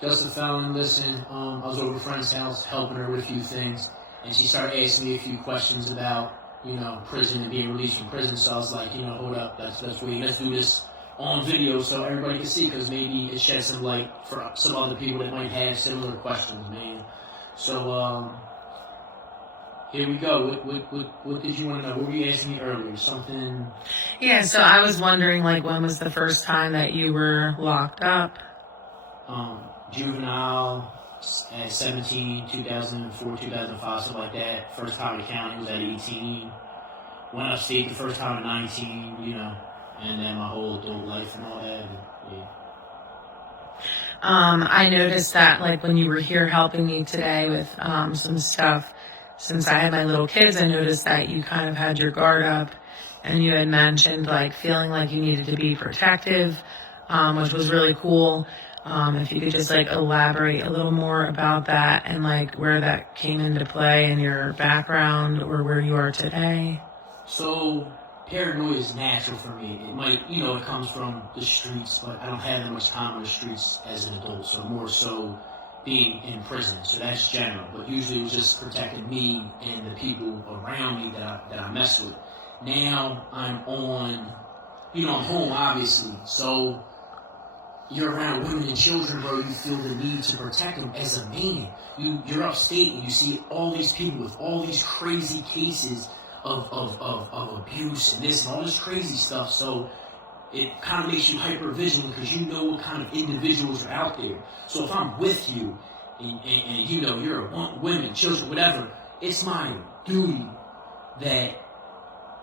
Just a Felon, listen, I was over a friend's house helping her with a few things, and she started asking me a few questions about, prison and being released from prison. So I was like, hold up, let's wait, let's do this on video so everybody can see, because maybe it sheds some light for some other people that might have similar questions, man. So, here we go. What did you want to know? What were you asking me earlier? Something? Yeah, so I was wondering, like, when was the first time that you were locked up? Juvenile at 17, 2004, 2005, something like that. First time in county was at 18. Went upstate the first time at 19, and then my whole adult life and all that. And, yeah. I noticed that, like, when you were here helping me today with some stuff, since I had my little kids, I noticed that you kind of had your guard up, and you had mentioned, like, feeling like you needed to be protective, which was really cool. If you could just, like, elaborate a little more about that and, like, where that came into play in your background or where you are today. So, paranoia is natural for me. It might, it comes from the streets, but I don't have that much time on the streets as an adult, so more so being in prison. So that's general, but usually it was just protecting me and the people around me that I mess with. Now I'm on, I'm home, obviously, so you're around women and children, bro. You feel the need to protect them as a man. You're upstate and you see all these people with all these crazy cases of abuse and this and all this crazy stuff. So it kind of makes you hyper vigilant because you know what kind of individuals are out there. So if I'm with you and you're women, children, whatever, it's my duty that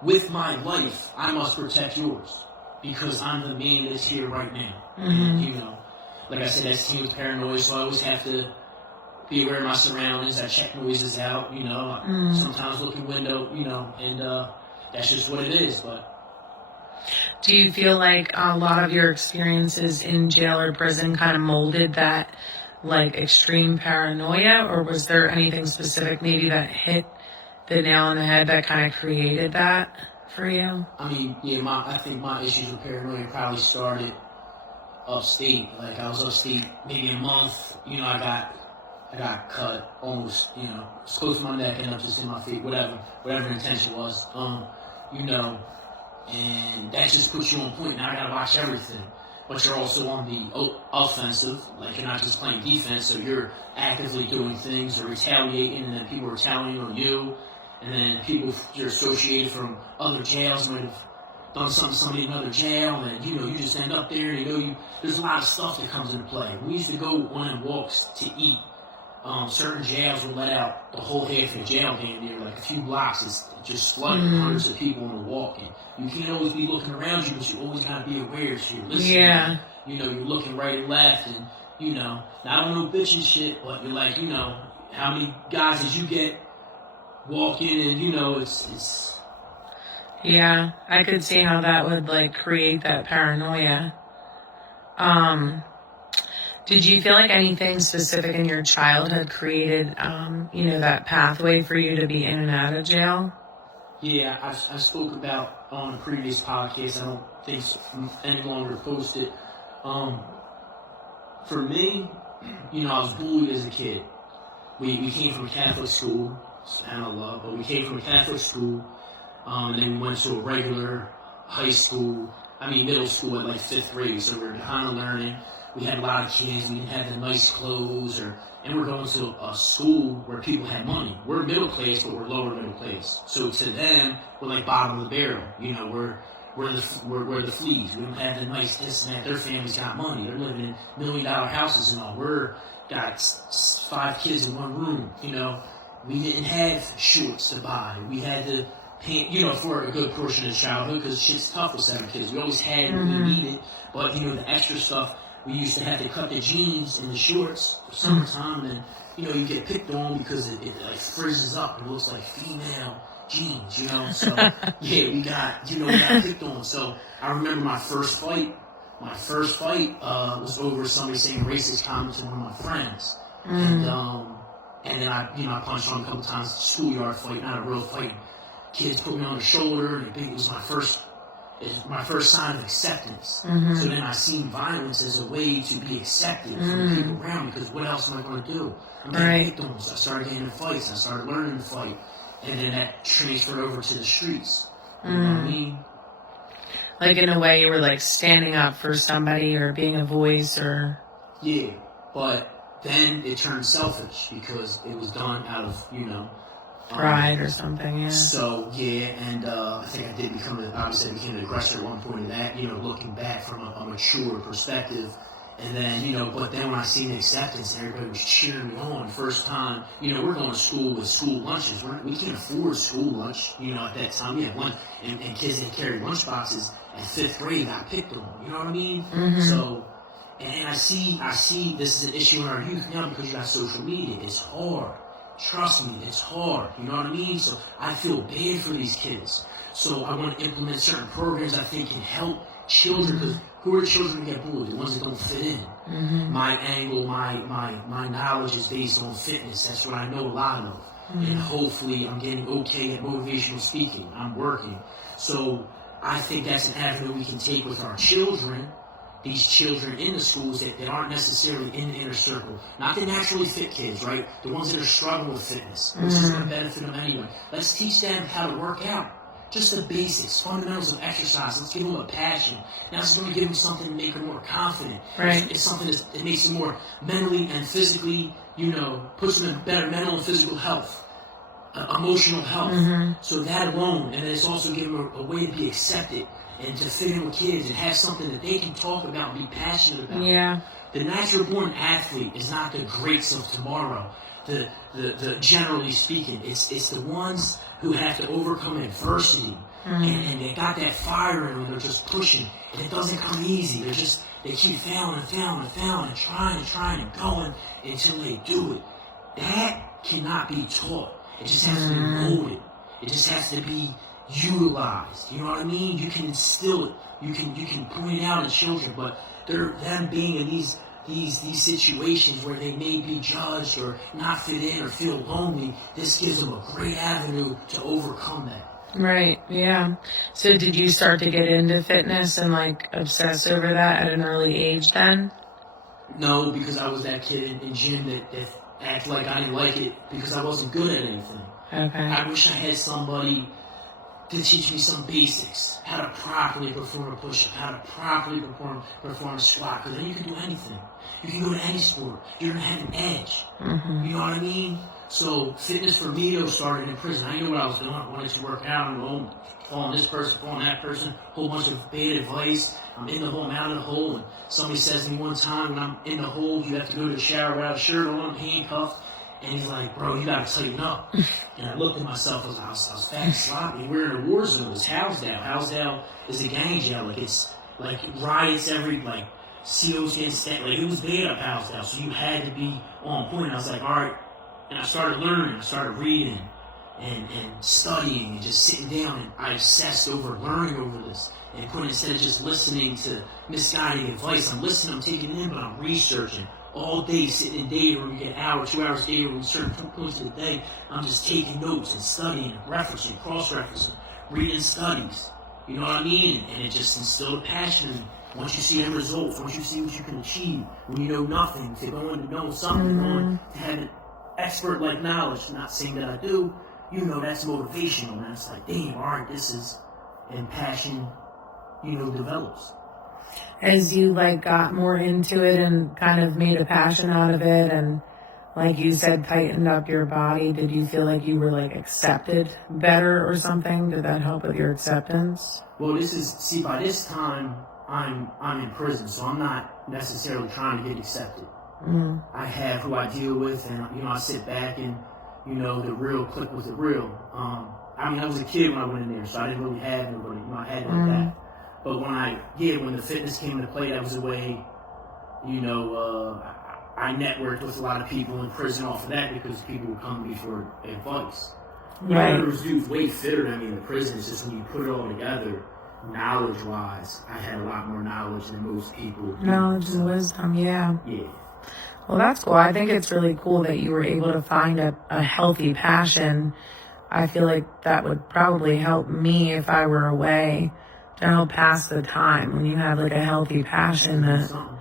with my life I must protect yours because I'm the man that's here right now. Mm-hmm. And, like I said, that's team with paranoia, so I always have to be aware of my surroundings. I check noises out, sometimes look in window, and that's just what it is. But do you feel like a lot of your experiences in jail or prison kind of molded that, like, extreme paranoia, or was there anything specific maybe that hit the nail on the head that kind of created that for you? I mean, yeah, I think my issues with paranoia probably started upstate. Like, I was upstate maybe a month, I got cut almost, it's close to my neck and up just in my feet, whatever the intention was, and that just puts you on point. Now I gotta watch everything, but you're also on the offensive, like you're not just playing defense, so you're actively doing things or retaliating, and then people are retaliating on you, and then people you're associated from other jails might have done something to somebody in another jail, and you just end up there, and there's a lot of stuff that comes into play. We used to go on walks to eat. Certain jails will let out the whole half of the jail damn near, like a few blocks is just flooded with hundreds of people on the walk. And you can't always be looking around you, but you always gotta be aware so you're listening. Yeah. You're looking right and left, and not on no bitch and shit, but you're like, how many guys did you get walking, and it's Yeah, I could see how that would, like, create that paranoia. Did you feel like anything specific in your childhood created, that pathway for you to be in and out of jail? Yeah, I spoke about on a previous podcast. I don't think it's any longer posted. For me, I was bullied as a kid. We came from a Catholic school, subhanAllah, but we came from a Catholic school, and then we went to a regular middle school at like 5th grade, so we were behind on learning. We had a lot of kids, we didn't have the nice clothes, and we're going to a school where people had money. We're middle class, but we're lower middle class. So to them, we're like bottom of the barrel. We're the fleas. We don't have the nice this and that. Their families got money. They're living in $1 million houses and all. We're got 5 kids in one room. We didn't have shorts to buy. We had to pay, for a good portion of childhood because shit's tough with 7 kids. We always had what we needed, but the extra stuff. We used to have to cut the jeans and the shorts for summertime, and you get picked on because it like frizzes up and looks like female jeans, So yeah, we got picked on. So I remember my first fight. My first fight was over somebody saying racist comment to one of my friends, and then I punched on a couple times. Schoolyard fight, not a real fight. Kids put me on the shoulder, and it was my first is my first sign of acceptance. So then I seen violence as a way to be accepted from the people around me, because what else am I going to do? I'm getting picked on, so I started getting in fights. I started learning to fight, and then that transferred over to the streets. You know what I mean? Like, in a way, you were like standing up for somebody or being a voice, or... Yeah, but then it turned selfish because it was done out of, pride or something, yeah. So, yeah, and I think I did obviously I became an aggressor at one point in that, looking back from a mature perspective. And then, but then when I seen the acceptance and everybody was cheering me on, first time, we're going to school with school lunches. We can't afford school lunch, at that time. We had lunch, and kids that carried lunch boxes at 5th grade got picked on, you know what I mean? So, and I see this is an issue in our youth now because you got social media. It's hard. Trust me, it's hard. You know what I mean? So I feel bad for these kids. So I want to implement certain programs I think can help children, because who are the children that get bullied? The ones that don't fit in. My angle, my knowledge is based on fitness. That's what I know a lot of. And hopefully I'm getting okay at motivational speaking. I'm working. So I think that's an avenue we can take with our children, these children in the schools that aren't necessarily in the inner circle. Not the naturally fit kids, right? The ones that are struggling with fitness, which is going to benefit them anyway. Let's teach them how to work out. Just the basics, fundamentals of exercise. Let's give them a passion. Now it's going to give them something to make them more confident. Right. It's something that makes them more mentally and physically, puts them in better mental and physical health, emotional health. So that alone, and it's also giving them a way to be accepted and to fit in with kids and have something that they can talk about and be passionate about. Yeah. The natural born athlete is not the greats of tomorrow. The generally speaking, it's the ones who have to overcome adversity and they got that fire in them. They're just pushing, and it doesn't come easy. They keep failing and trying and going until they do it. That cannot be taught. It just has to be molded. It just has to be utilized. You know what I mean? You can instill it. You can point it out in children, but them being in these situations where they may be judged or not fit in or feel lonely, this gives them a great avenue to overcome that. Right, yeah. So did you start to get into fitness and like obsess over that at an early age then? No, because I was that kid in gym that acted like I didn't like it because I wasn't good at anything. Okay. I wish I had somebody to teach me some basics, how to properly perform a push-up, how to properly perform a squat, because then you can do anything. You can go to any sport. You're going to have an edge. You know what I mean? So fitness for me, though, started in prison. I knew what I was doing. I wanted to work out. I'm following this person, following that person, whole bunch of bad advice. I'm in the hole, I'm out of the hole, and somebody says to me one time when I'm in the hole, you have to go to the shower without a shirt on, handcuffed. And he's like, bro, you gotta tighten up. And I looked at myself, I was fat and sloppy. We're in a war zone. It's Housedale. Housedale is a gang jail. Like, it's like riots every, like, SEALs getting stabbed. Like, it was bad up Housedale. So you had to be on point. And I was like, all right. And I started learning. I started reading and studying and just sitting down. And I obsessed over learning over this. And instead of just listening to misguided advice, I'm listening, I'm taking it in, but I'm researching. All day sitting in day room, you get an hour, 2 hours day room, certain points of the day, I'm just taking notes and studying, referencing, cross-referencing, reading studies. You know what I mean? And it just instilled a passion in me. Once you see end results, once you see what you can achieve, when you know nothing, to go on to know something, going to have an expert-like knowledge, not saying that I do, that's motivational. And it's like, damn, all right, this is, and passion, develops. As you like got more into it and kind of made a passion out of it and like you said, tightened up your body, did you feel like you were like accepted better or something? Did that help with your acceptance? Well, by this time I'm in prison, so I'm not necessarily trying to get accepted. I have who I deal with, and I sit back and the real click was the real. I was a kid when I went in there, so I didn't really have nobody. I had like that. But when the fitness came into play, that was a way, I networked with a lot of people in prison off of that because people would come to me for advice. Right. There was dudes way fitter than me in the prison. It's just when you put it all together, knowledge-wise, I had a lot more knowledge than most people. Knowledge and wisdom, yeah. Yeah. Well, that's cool. I think it's really cool that you were able to find a healthy passion. I feel like that would probably help me if I were away to help pass the time when you have like a healthy passion that, Something.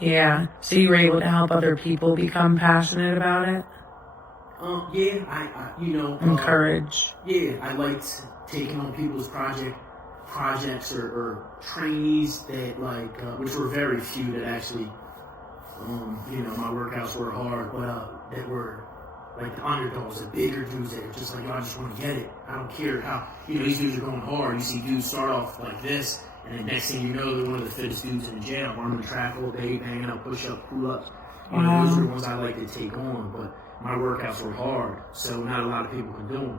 yeah. So you were able to help other people become passionate about it? Yeah, I Encourage. yeah, I liked taking on people's projects or trainees that which were very few that actually, my workouts were hard, but that were like the underdogs, the bigger dudes that are just like, I just want to get it. I don't care how, these dudes are going hard. You see dudes start off like this, and then next thing you know, they're one of the fittest dudes in the jail, running the track all day, hanging out, push-ups, pull-ups. Those are the ones I like to take on, but my workouts were hard, so not a lot of people could do them.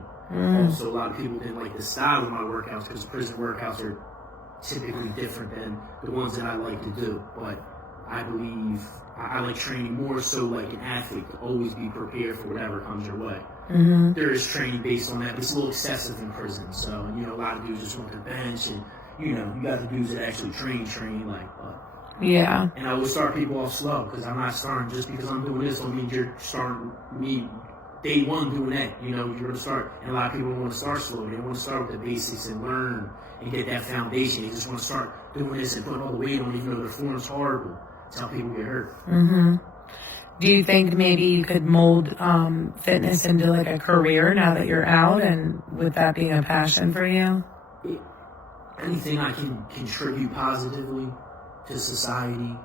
Also, a lot of people didn't like the style of my workouts because prison workouts are typically different than the ones that I like to do. But I believe I like training more so like an athlete to always be prepared for whatever comes your way. There is training based on that, but it's a little excessive in prison. So, a lot of dudes just want the bench, and you got the dudes that actually train Yeah. and I would start people off slow because I'm not starting just because I'm doing this don't mean you're starting me day one doing that. You're going to start, and a lot of people want to start slow. They want to start with the basics and learn and get that foundation. They just want to start doing this and putting all the weight on, even though the form's horrible. That's how people get hurt. Do you think maybe you could mold fitness into like a career now that you're out, and with that being a passion for you? Anything I can contribute positively to society,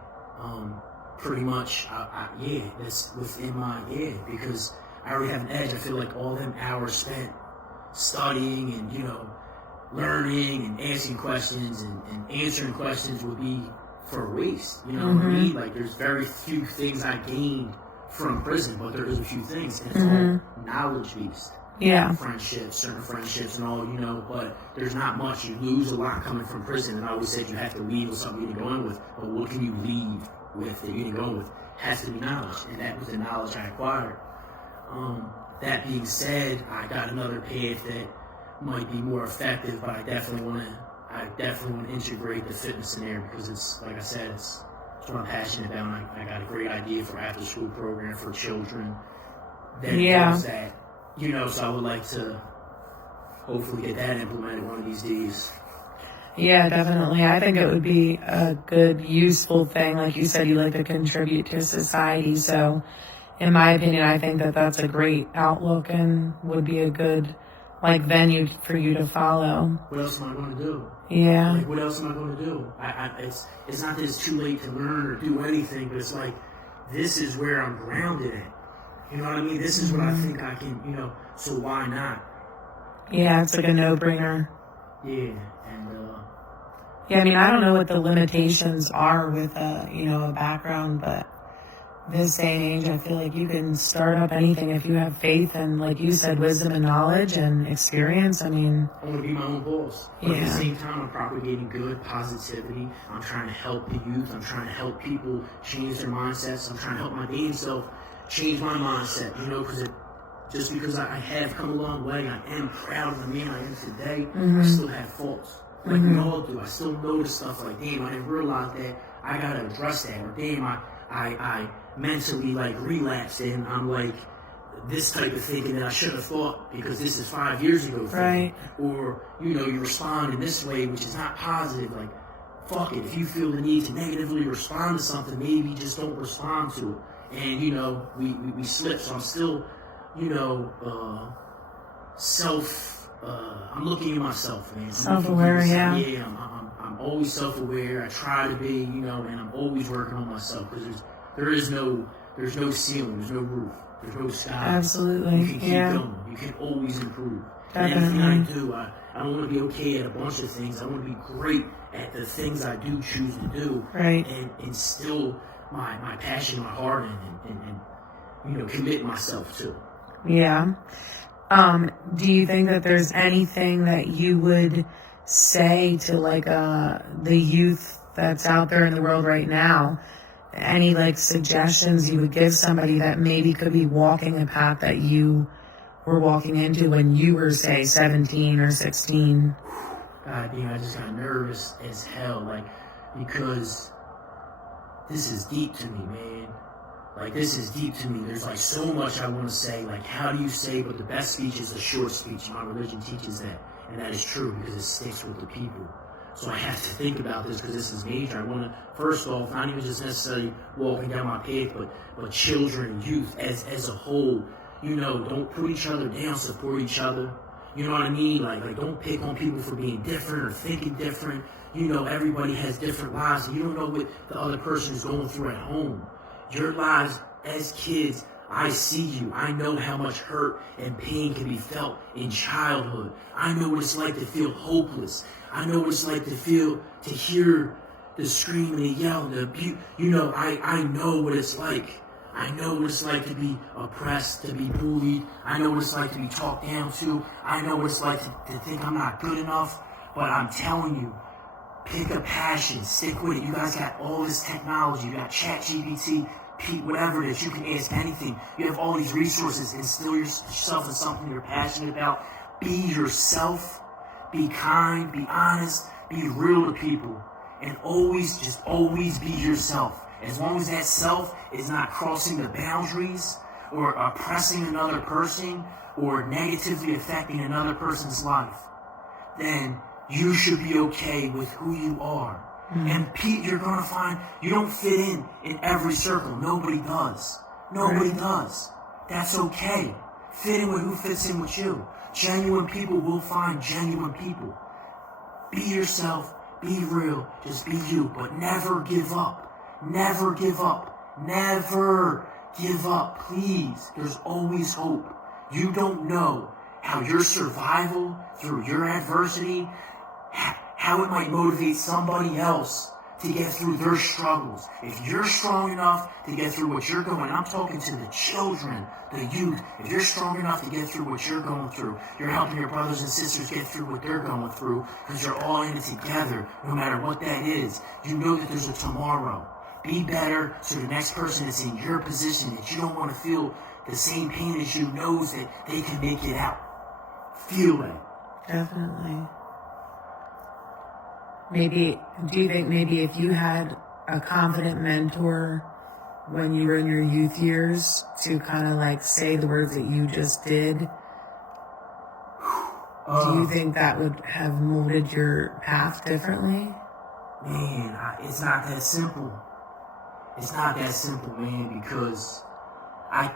pretty much, yeah, that's within because I already have an edge. I feel like all them hours spent studying and, learning and asking questions and answering questions would be for a waste. You know what I mean? Like, there's very few things I gained from prison, but there is a few things, and it's all knowledge-based. Yeah. Certain friendships and all, but there's not much. You lose a lot coming from prison, and I always said you have to leave with something you didn't go in with, but what can you leave with that you didn't go in with? Has to be knowledge, and that was the knowledge I acquired. That being said, I got another path that might be more effective, but I definitely want to integrate the fitness in there because it's, like I said, it's what I'm passionate about. I got a great idea for after-school program for children that does that. So I would like to hopefully get that implemented one of these days. Yeah, definitely. I think it would be a good, useful thing. Like you said, you like to contribute to society. So, in my opinion, I think that that's a great outlook and would be a good, venue for you to follow. What else am I going to do? Yeah. What else am I going to do? It's not that it's too late to learn or do anything, but it's like, this is where I'm grounded at. You know what I mean? This is what I think I can, so why not? Yeah, it's like a no-brainer. Yeah, and yeah, I don't know what the limitations are with a background, but this day and age, I feel like you can start up anything if you have faith and, like you said, wisdom and knowledge and experience. I want to be my own boss. But at the same time, I'm propagating good positivity. I'm trying to help the youth. I'm trying to help people change their mindsets. I'm trying to help my damn self change my mindset, because just because I have come a long way, I am proud of the man I am today, I still have faults. Like we all do. I still notice stuff like, damn, I didn't realize that. I got to address that. Or damn, I mentally relapsed and I'm this type of thinking that I should have thought because this is 5 years ago. Right. Or, you respond in this way, which is not positive. Fuck it. If you feel the need to negatively respond to something, maybe just don't respond to it. And, we slip. So I'm still, I'm looking at myself, man. Self-aware, yeah. Yeah, I'm always self-aware. I try to be, and I'm always working on myself because there's no ceiling, there's no roof, there's no sky. Absolutely, you can keep going. You can always improve. Definitely. And anything I do, I don't want to be okay at a bunch of things. I want to be great at the things I do choose to do. Right. And instill my passion, my heart, and commit myself to. Yeah. Do you think that there's anything that you would say to the youth that's out there in the world right now? Any suggestions you would give somebody that maybe could be walking a path that you were walking into when you were, say, 17 or 16? God damn, I just got nervous as hell, because this is deep to me, man. This is deep to me. There's so much I want to say. How do you say, but the best speech is a short speech. My religion teaches that. And that is true because it sticks with the people. So I have to think about this because this is major. I want to, first off, not even just necessarily walking down my path, but children and youth as a whole, don't put each other down, support each other. You know what I mean? Like don't pick on people for being different or thinking different. Everybody has different lives, and you don't know what the other person is going through at home. Your lives as kids, I see you. I know how much hurt and pain can be felt in childhood. I know what it's like to feel hopeless. I know what it's like to hear the scream and the yell and the abuse. I know what it's like. I know what it's like to be oppressed, to be bullied. I know what it's like to be talked down to. I know what it's like to think I'm not good enough. But I'm telling you, pick a passion, stick with it. You guys got all this technology. You got ChatGPT, whatever that you can ask anything. You have all these resources. Instill yourself in something you're passionate about. Be yourself. Be kind. Be honest. Be real to people. And always be yourself. As long as that self is not crossing the boundaries or oppressing another person or negatively affecting another person's life, then you should be okay with who you are. Mm-hmm. And Pete, you're going to find you don't fit in every circle. Nobody does. Nobody does. That's okay. Fit in with who fits in with you. Genuine people will find genuine people. Be yourself. Be real. Just be you. But never give up. Never give up. Never give up. Please. There's always hope. You don't know how your survival through your adversity, how it might motivate somebody else to get through their struggles. If you're strong enough to get through what you're going, I'm talking to the children, the youth. If you're strong enough to get through what you're going through, you're helping your brothers and sisters get through what they're going through because you're all in it together, no matter what that is. You know that there's a tomorrow. Be better so the next person that's in your position that you don't want to feel the same pain as you knows that they can make it out. Feel it. Definitely. Do you think maybe if you had a confident mentor when you were in your youth years to kind of like say the words that you just did, do you think that would have molded your path differently? Man, it's not that simple. It's not that simple, man, because I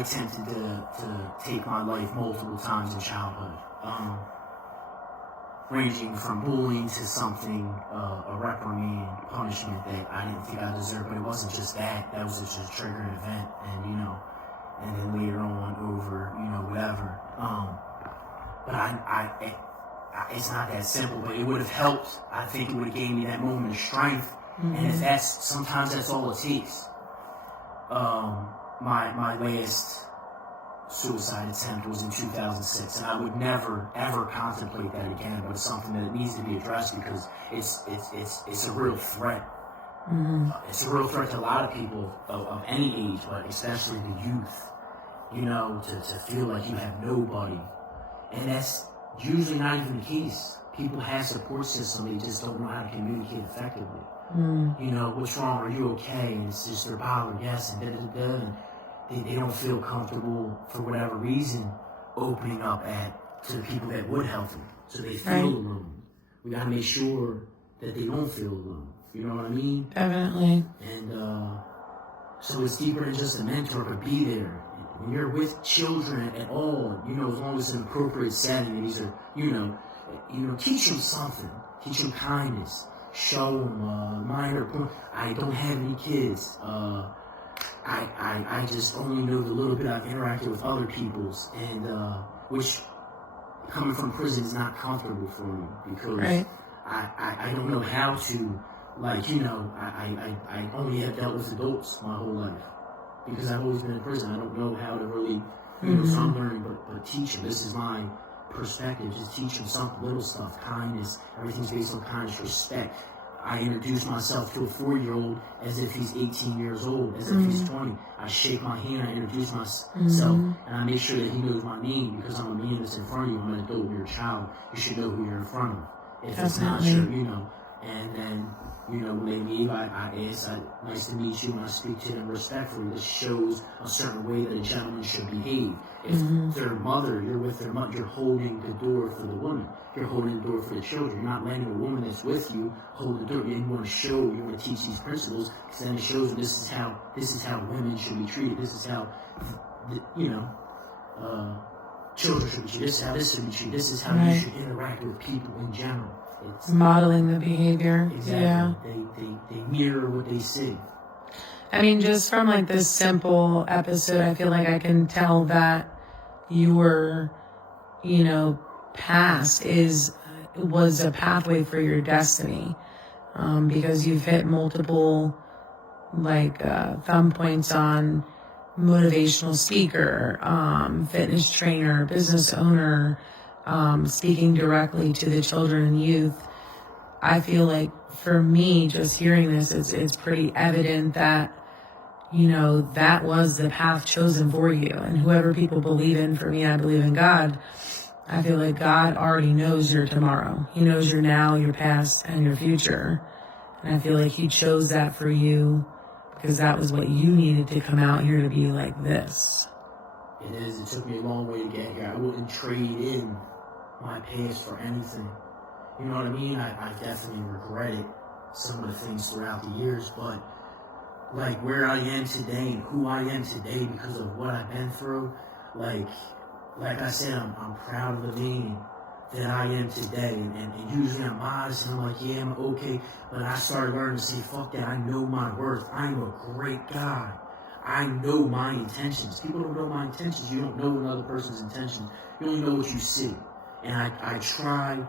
attempted to take my life multiple times in childhood. Ranging from bullying to something, a reprimand, punishment that I didn't think I deserved, but it wasn't just that. That was just a triggering event, and then later on over, whatever. But it's not that simple, but it would have helped. I think it would have gave me that moment of strength, and if sometimes that's all it takes. My last suicide attempt was in 2006, and I would never ever contemplate that again. But it's something that needs to be addressed because it's a real threat. Mm-hmm. It's a real threat to a lot of people of any age, but especially the youth. To feel like you have nobody, and that's usually not even the case. People have support systems; they just don't know how to communicate effectively. What's wrong? Are you okay? And it's just their power, yes, and and they don't feel comfortable for whatever reason opening up to the people that would help them. So they feel alone. We gotta make sure that they don't feel alone. You know what I mean? Definitely. And so it's deeper than just a mentor, but be there. When you're with children at all, as long as it's an appropriate setting, these are, teach them something. Teach them kindness. Show them minor point. I don't have any kids. I just only know the little bit I've interacted with other people's, and which coming from prison is not comfortable for me because I don't know how to, I only have dealt with adults my whole life because I've always been in prison. I don't know how to really, so I'm learning, but teach them. This is my perspective. Just teach them some little stuff, kindness. Everything's based on kindness, respect. I introduce myself to a 4-year-old as if he's 18 years old, as if he's 20. I shake my hand, I introduce myself, and I make sure that he knows my name because I'm a man that's in front of you. I'm an adult, you're a child. You should know who you're in front of. If it's not sure, And then, you know, when they leave, I ask, nice to meet you, and I speak to them respectfully. This shows a certain way that a gentleman should behave. If their mother, you're with their mother, you're holding the door for the woman. You're holding the door for the children. You're not letting the woman that's with you hold the door. And you want to show, you want to teach these principles, because then it shows them this is how women should be treated. This is how, you know, children should be treated. This is how this should be treated. This is how you should interact with people in general. It's modeling the behavior. Exactly. Yeah. They mirror what they see. I mean, just from like this simple episode, I feel like I can tell that your, you know, past was a pathway for your destiny, because you've hit multiple like thumb points on motivational speaker, fitness trainer, business owner, speaking directly to the children and youth. I feel like for me, just hearing this, it's pretty evident that, you know, that was the path chosen for you. And whoever people believe in, for me, I believe in God. I feel like God already knows your tomorrow. He knows your now, your past, and your future. And I feel like he chose that for you because that was what you needed to come out here to be like this. It is. It took me a long way to get here. I wouldn't trade in my past for anything. You know what I mean? I definitely regretted some of the things throughout the years, but like where I am today and who I am today because of what I've been through, like I said, I'm proud of the man that I am today. And usually I'm modest and I'm like, yeah, I'm okay. But I started learning to say, fuck that. I know my worth. I'm a great guy. I know my intentions. People don't know my intentions. You don't know another person's intentions. You only know what you see. And I try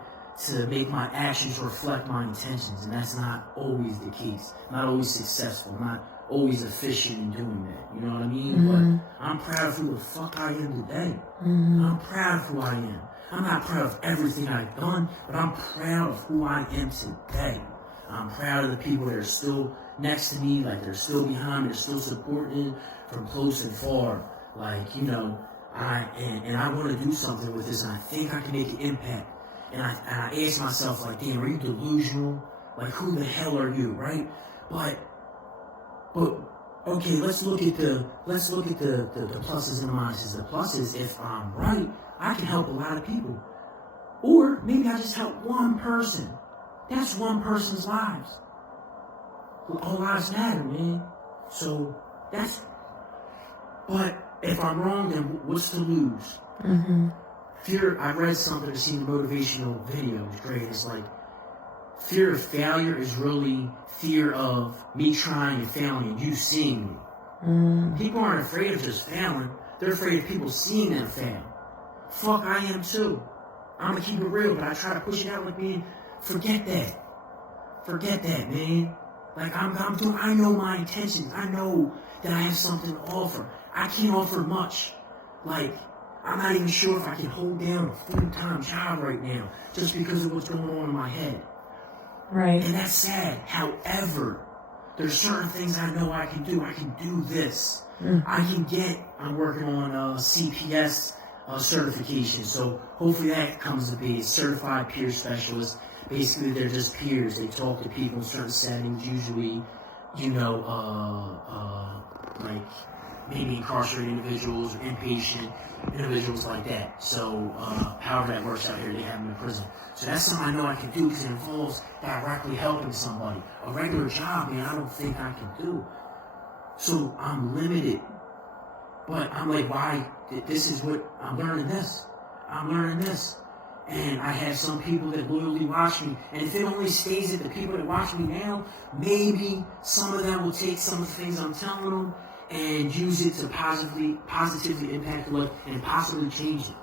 to make my actions reflect my intentions, and that's not always the case. Not always successful, not always efficient in doing that. You know what I mean? But I'm proud of who the fuck I am today. I'm proud of who I am. I'm not proud of everything I've done, but I'm proud of who I am today. I'm proud of the people that are still next to me, like they're still behind me, they're still supporting from close and far. Like, you know, I want to do something with this, and I think I can make an impact. And I ask myself, like, damn, are you delusional? Like, who the hell are you, right? But okay, let's look at the pluses and the minuses. The pluses, if I'm right, I can help a lot of people. Or maybe I just help one person. That's one person's lives. All lives matter, man. So but if I'm wrong, then what's to lose? Fear, I read something, I've seen a motivational video, it's great. It's like, fear of failure is really fear of me trying and failing and you seeing me. People aren't afraid of just failing, they're afraid of people seeing them fail. Fuck, I am too. I'm gonna keep it real, but I try to push it out like, man, forget that, man. Like, I know my intentions, I know that I have something to offer. I can't offer much. Like, I'm not even sure if I can hold down a full-time job right now just because of what's going on in my head. Right. And that's sad. However, there's certain things I know I can do. I can do this. I'm working on a CPS certification. So hopefully that comes to be a certified peer specialist. Basically, they're just peers. They talk to people in certain settings, usually, you know, like maybe incarcerated individuals or inpatient individuals like that. So, however that works out here, they have them in prison. So that's something I know I can do because it involves directly helping somebody. A regular job, man, I don't think I can do. So I'm limited. But I'm like, why? This is what I'm learning this. And I have some people that loyally watch me. And if it only stays at the people that watch me now, maybe some of them will take some of the things I'm telling them and use it to positively impact their life and possibly change it.